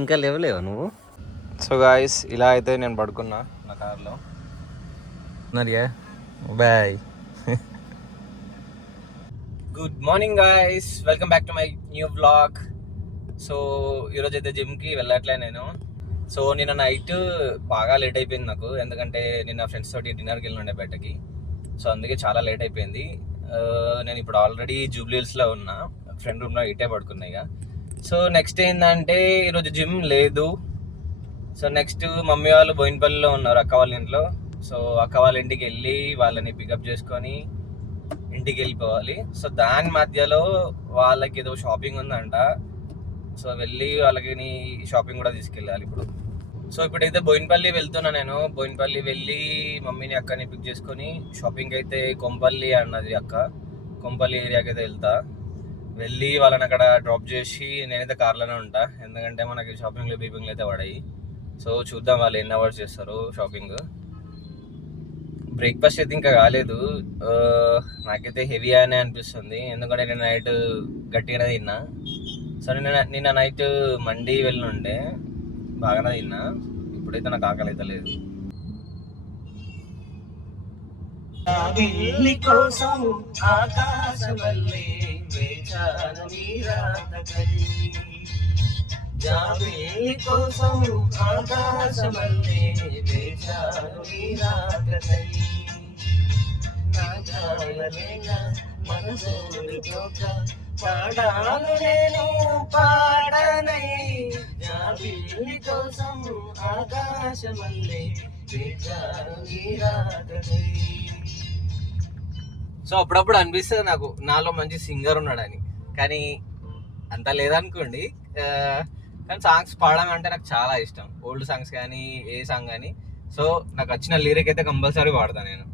ఇంకా లేవలేవా నువ్వు? So guys, ఇలా అయితే నేను పడుకున్నా నా కార్లో. మరియా bye. Good morning guys, welcome back to my new vlog. So ఈరోజు అయితే జిమ్కి వెళ్ళట్లే నేను. సో నిన్న నైట్ బాగా లేట్ అయిపోయింది నాకు, ఎందుకంటే నిన్న ఫ్రెండ్స్ తోటి డిన్నర్కి వెళ్ళిండే బయటకి. సో అందుకే చాలా లేట్ అయిపోయింది. నేను ఇప్పుడు ఆల్రెడీ జూబ్లీ హిల్స్లో ఉన్నా, ఫ్రెండ్ రూమ్లో ఇటే పడుకున్నాయి. సో నెక్స్ట్ ఏంటంటే ఈరోజు జిమ్ లేదు. సో నెక్స్ట్ మమ్మీ వాళ్ళు బోయినపల్లిలో ఉన్నారు, అక్క వాళ్ళ ఇంట్లో. సో అక్క వాళ్ళ ఇంటికి వెళ్ళి వాళ్ళని పికప్ చేసుకొని ఇంటికి వెళ్ళిపోవాలి. సో దాని మధ్యలో వాళ్ళకి ఏదో షాపింగ్ ఉందంట. సో వెళ్ళి వాళ్ళకి షాపింగ్ కూడా తీసుకెళ్ళాలి ఇప్పుడు. సో ఇప్పుడైతే బోయినపల్లి వెళ్తున్నా నేను. బోయినపల్లి వెళ్ళి మమ్మీని అక్కని పిక్ చేసుకొని షాపింగ్ అయితే కొంపల్లి అన్నది అక్క, కొంపల్లి ఏరియాకి అయితే వెళ్ళి వాళ్ళని అక్కడ డ్రాప్ చేసి నేనైతే కార్లోనే ఉంటా, ఎందుకంటే మనకి షాపింగ్లు బీపింగ్లు అయితే పడాయి. సో చూద్దాం వాళ్ళు ఎన్ని అవర్స్ చేస్తారు షాపింగ్. బ్రేక్ఫాస్ట్ అయితే ఇంకా కాలేదు, నాకైతే హెవీ అనే అనిపిస్తుంది, ఎందుకంటే నేను నైట్ గట్టిగానే తిన్నా. సో నిన్న నైట్ మండి వెళ్ళుండే, బాగానే తిన్నా. ఇప్పుడైతే నాకు ఆకలి అయితే లేదు. సో అప్పుడప్పుడు అనిపిస్తుంది నాకు నాలో మంచి సింగర్ ఉన్నాడని, కానీ అంత లేదనుకోండి. కానీ సాంగ్స్ పాడడం అంటే నాకు చాలా ఇష్టం, ఓల్డ్ సాంగ్స్ కానీ ఏ సాంగ్ కానీ. సో నాకు వచ్చిన లిరిక్ అయితే కంపల్సరీ పాడతాను నేను.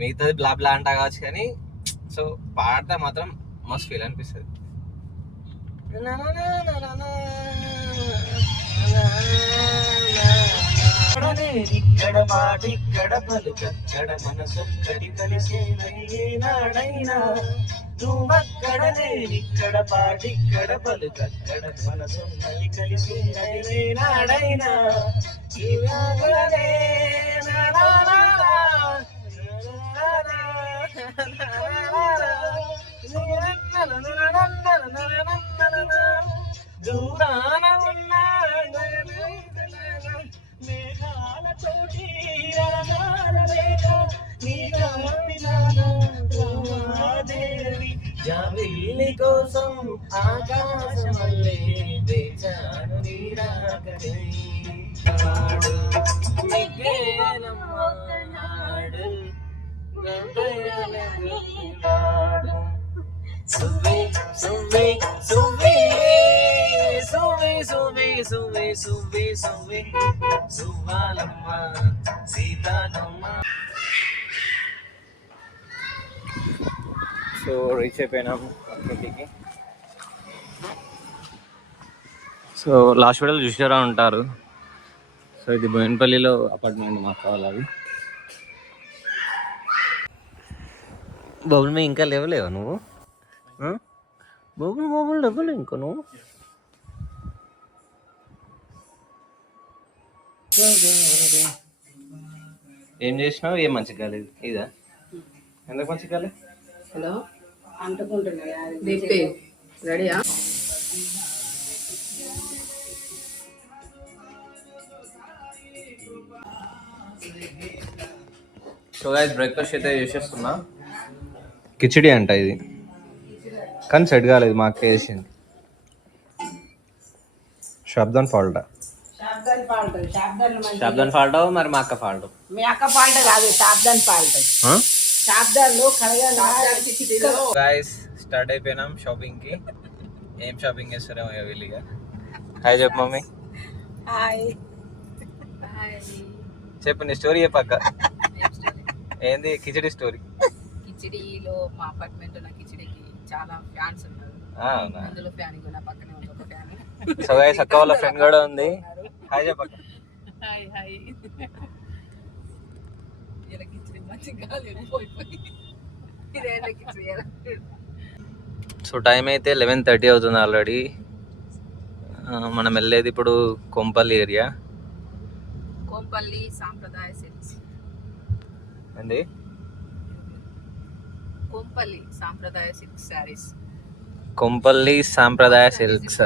మిగతాది బ్లా బ్లా అంటా కావచ్చు, కానీ సో పాడితే మాత్రం మస్త్ ఫీల్ అనిపిస్తుంది. ఇక్కడ పాటిక్కడ పలుకక్కడ మనసొక్కడి కలిసే నాడైనా, నువ్వక్కడ నేనిక్కడ పాటిక్కడ పలుకక్కడ మనసొక్కడి కలిసే నాడైనా. దూరాన ఉన్నా మేఘాలతోటి జాబిల్లి కోసం ఆకాశమల్లే వేచాను నీరాకై. సువ్వే సువ్వే సువ్వే సువ్వే సువ్వే సువ్వే సువ్వే సువ్వే సువ్వాలమ్మ సీతాలమ్మ. సో రీచ్ అయిపోయినాం ఇంటికి. సో లాస్ట్ వీడియోలో చూసారా ఉంటారు. సో ఇది బోయినపల్లిలో అపార్ట్మెంట్ మాకు కావాలి. బాబులు ఇంకా లేవలేవా నువ్వు? బాబులు లేవలే ఇంకా నువ్వు? ఏం చేసినావు? ఏం మంచిగా కాలేదు? ఇదా ఎందుకు మంచిగా కాలేదు? హలో రెడీయా? సో గైస్ బ్రేక్ఫాస్ట్ అయితే చేసేస్తున్నా. కిచిడి అంట ఇది, కానీ సెట్ కాలేదు, మా అక్క వేసింది. షాబ్దాన్ ఫాల్టా? షాబ్దాన్ ఫాల్ట్ మరి మా అక్క ఫాల్ట్? మీ అక్క ఫాల్ట్ కాదు, షాబ్దాన్ ఫాల్ట్. గాయస్ స్టార్ట్ అయిపోయినాం షాపింగ్ కి. ఏం షాపింగ్ చేస్తారేమో వీళ్ళిగా. హాయ్ చెప్పు మమ్మీ. హాయ్ చెప్పు నీ స్టోరీ చెప్పక్క. ఏంది కిచిడి స్టోరీ? కిచిడిలో మా అపార్ట్మెంట్ ఉన్న కిచిడికి చాలా ఫ్యాన్స్ ఉన్నారు. అందులో ఫ్యాన్ కూడా పక్కనే ఉంది ఒక ఫ్యాన్. సో గైస్ అక్క వాళ్ళ ఫ్రెండ్ కూడా ఉంది. హాయ్ చెప్పక్క. Hi hi. ఇలా కిచిడి మంచిగా గాలి పోయి ఇదే కిచిడి. సో టైం అయితే 11:30 అవుతుంది ఆల్రెడీ. మనం వెళ్ళేది ఇప్పుడు కొంపల్లి ఏరియా. కోంపల్లి సాంప్రదాయ సిల్క్స్ అండి. కోంపల్లి సాంప్రదాయ సిల్క్ శారీస్. కొంపల్లి సాంప్రదాయ సిల్క్స్.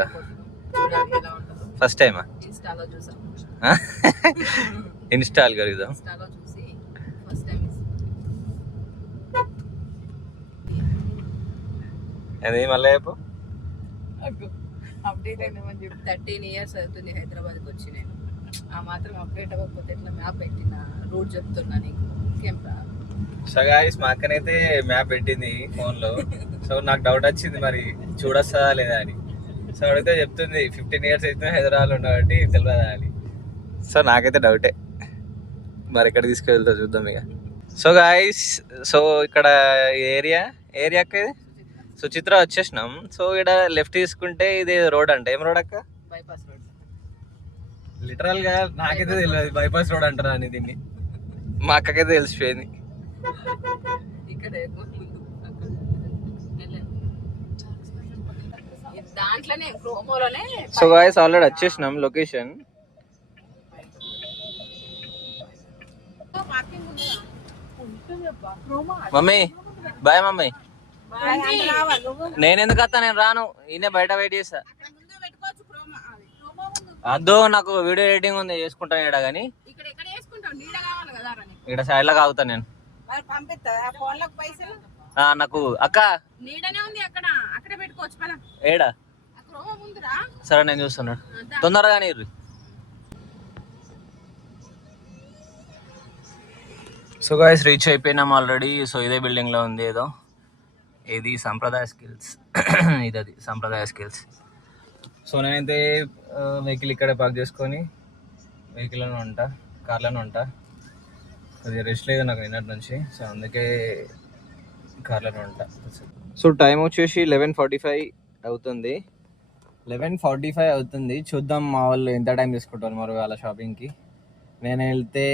చూడాలి ఎలా ఉంటుందో. ఫస్ట్ టైమా? ఇన్స్టాలో చూసాం. ఇన్స్టాల్ కలుగుదాం. ఇన్స్టాలో చూసి ఫస్ట్ టైం అది మళ్ళీ చెప్పు. అప్డేట్ అయినామని చెప్పి 13 years అవుతుంది హైదరాబాద్కి వచ్చి. నేను ఆ మాత్రం అప్డేట్ అవ్వకపోతే ఎట్లా? మ్యాప్ పెట్టిన రూట్ చెప్తున్నా నీకు. కెమెరా సో గాయ్స్, మా అక్కనైతే మ్యాప్ పెట్టింది ఫోన్లో. సో నాకు డౌట్ వచ్చింది మరి చూడొస్తుందా లేదా అని. సో అడిగితే చెప్తుంది 15 years అయితే హైదరాబాద్లో ఉండబట్టి తెలియదా అని. సో నాకైతే డౌటే, మరి ఎక్కడ తీసుకెళ్తా చూద్దాం ఇక. సో గాయ్స్, సో ఇక్కడ ఏరియాకి సుచిత్ర వచ్చేసినాం. సో ఇక్కడ లెఫ్ట్ తీసుకుంటే ఇది రోడ్ అంట. ఏం రోడ్ అక్క? Bypass road. లిటరల్ గా నాకైతే తెలియదు బైపాస్ రోడ్ అంటారా అని. దీన్ని మా అక్కకైతే తెలిసిపోయింది. ఇక్కడ దాంట్లోనే ప్రోమోలోనే. సో గాయ్స్, ఆల్రెడీ వచ్చేసినాం లొకేషన్. Mummy bye. మమ్మీ నేను ఎందుకు వస్తా? నేను రాను, ఈయన బయట వెయిట్ చేస్తా. అద్దు, నాకు వీడియో ఎడిటింగ్ ఉంది, చేసుకుంటాను ఇక్కడ. కానీ ఇక్కడ సైడ్ లో కాగుతాను నేను. నాకు అక్క ఏడా? సరే నేను చూస్తున్నాడు, తొందరగా నీరు. సో గాయ్స్, రీచ్ అయిపోయినాం ఆల్రెడీ. సో ఇదే బిల్డింగ్ లో ఉంది ఏదో. ఇది సాంప్రదాయ స్కిల్స్. ఇది అది సాంప్రదాయ స్కిల్స్. సో నేనైతే వెహికల్ ఇక్కడే పార్క్ చేసుకొని వెహికల్లోనే ఉంటా, కార్లోనే ఉంటా. అది రెస్ట్ లేదు నాకు నిన్నటి నుంచి. సో అందుకే కార్లోనే ఉంటా. సో టైం వచ్చేసి 11:45 అవుతుంది. 11:45 అవుతుంది. చూద్దాం మా వాళ్ళు ఎంత టైం తీసుకుంటారు మరి వాళ్ళ షాపింగ్కి. నేను వెళ్తే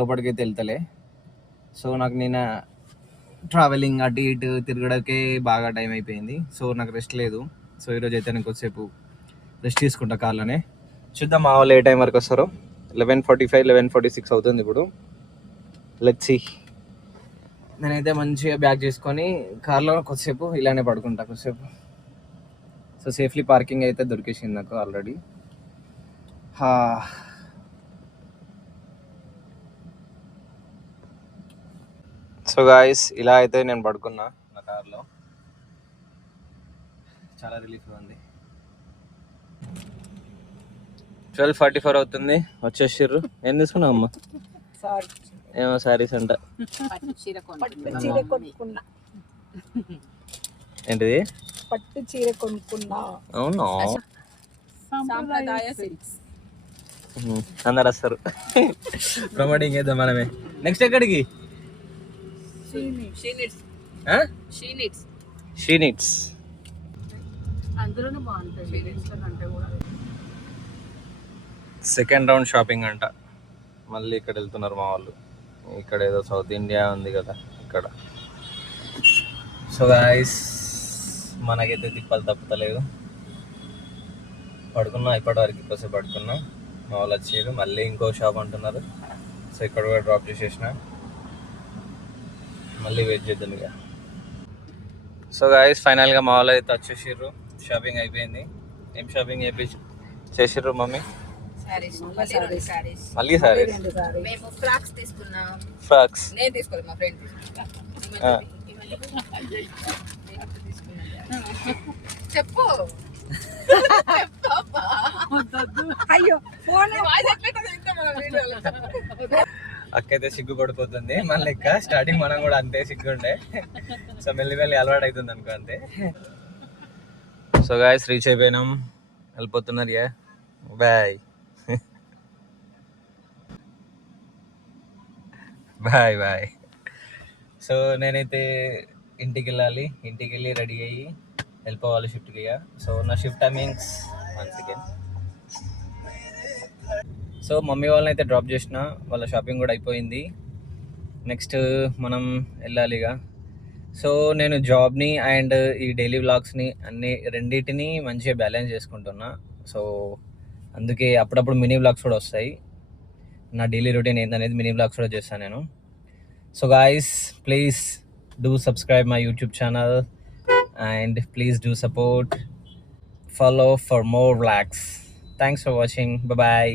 లోపలికైతే వెళ్తలే. సో నాకు నిన్న ట్రావెలింగ్ అటు ఇటు తిరగడానికే బాగా టైం అయిపోయింది. సో నాకు రెస్ట్ లేదు. సో ఈరోజు అయితే నేను కొద్దిసేపు రెస్ట్ తీసుకుంటా కార్లోనే. చూద్దాం మా వాళ్ళు ఏ టైం వరకు వస్తారో. 11:45, 11:46 అవుతుంది ఇప్పుడు. Let's see. నేనైతే మంచిగా బ్యాగ్ చేసుకొని కార్లో కొద్దిసేపు ఇలానే పడుకుంటా కొద్దిసేపు. సో సేఫ్లీ పార్కింగ్ అయితే దొరికేసింది నాకు ఆల్రెడీ. సో గాయస్, ఇలా అయితే నేను పడుకున్నా నా కార్లో. చాలా రిలీఫ్గా ఉంది. 12:44 అవుతుంది. వచ్చేసిర్రు. ఏం తీసుకున్నావు అమ్మ? ఏమో శారీస్ అంట. ఏంటిది? పట్టు చీర కొనుక్కున్నా. అవును, సాంప్రదాయ సిల్క్స్. అందరు వస్తారు. ప్రమోటింగ్ చేద్దాం మనమే. నెక్స్ట్ ఎక్కడికి? She needs. అందులోనే బాగుంటాయి షీ నీడ్స్ అంటే కూడా. సెకండ్ రౌండ్ షాపింగ్ అంట. మళ్ళీ ఇక్కడ వెళ్తున్నారు మా వాళ్ళు. ఇక్కడ ఏదో సౌత్ ఇండియా ఉంది కదా ఇక్కడ. సో గాయ్స్, మనకైతే తిప్పలు తప్పుతలేదు. పడుకున్నా ఇప్పటివరకు, కోసేపు పడుకున్నా. మా వాళ్ళు వచ్చారు. మళ్ళీ ఇంకో షాప్ అంటున్నారు. సో ఇక్కడ కూడా డ్రాప్ చేసేసిన. మళ్ళీ వెయిట్ చేద్దాం ఇక. సో గాయ్స్, ఫైనల్గా మా వాళ్ళు అయితే వచ్చేసిర్రు. షాపింగ్ అయిపోయింది. ఏం షాపింగ్ చేసిర్రు మమ్మీ? మళ్ళీ సారీస్. మేము ఫ్రాక్స్ తీసుకున్నాం. ఫ్రాక్స్ నేను తీసుకోలేదు, మా ఫ్రెండ్ తీసుకున్నా. చెప్పు. అయ్యో అక్క అయితే సిగ్గుపడిపోతుంది. మళ్ళీ ఇంకా స్టార్టింగ్ మనం కూడా అంతే సిగ్గుండే. సో మెల్లి అలవాటు అవుతుంది అనుకో, అంతే. సో గాయ్స్, రీచ్ అయిపోయినాం. వెళ్ళిపోతున్నారు. Yeah bye bye bye. So నేనైతే ఇంటికి వెళ్ళాలి. ఇంటికి వెళ్ళి రెడీ అయ్యి వెళ్ళిపోవాలి షిఫ్ట్కి ఇక. సో నా shift timings once again. So mummy వాళ్ళని అయితే డ్రాప్ చేసిన. వాళ్ళ షాపింగ్ కూడా అయిపోయింది. నెక్స్ట్ మనం వెళ్ళాలి ఇక. సో నేను జాబ్ని అండ్ ఈ డైలీ వ్లాగ్స్ని రెండింటిని మంచిగా బ్యాలెన్స్ చేసుకుంటున్నా. సో అందుకే అప్పుడప్పుడు మినీ వ్లాగ్స్ కూడా వస్తాయి. నా డైలీ రొటీన్ ఏంటనేది మినీ వ్లాగ్స్ కూడా చేస్తాను నేను. So guys, please do subscribe my YouTube channel and please do support, follow for more vlogs. Thanks for watching. Bye bye.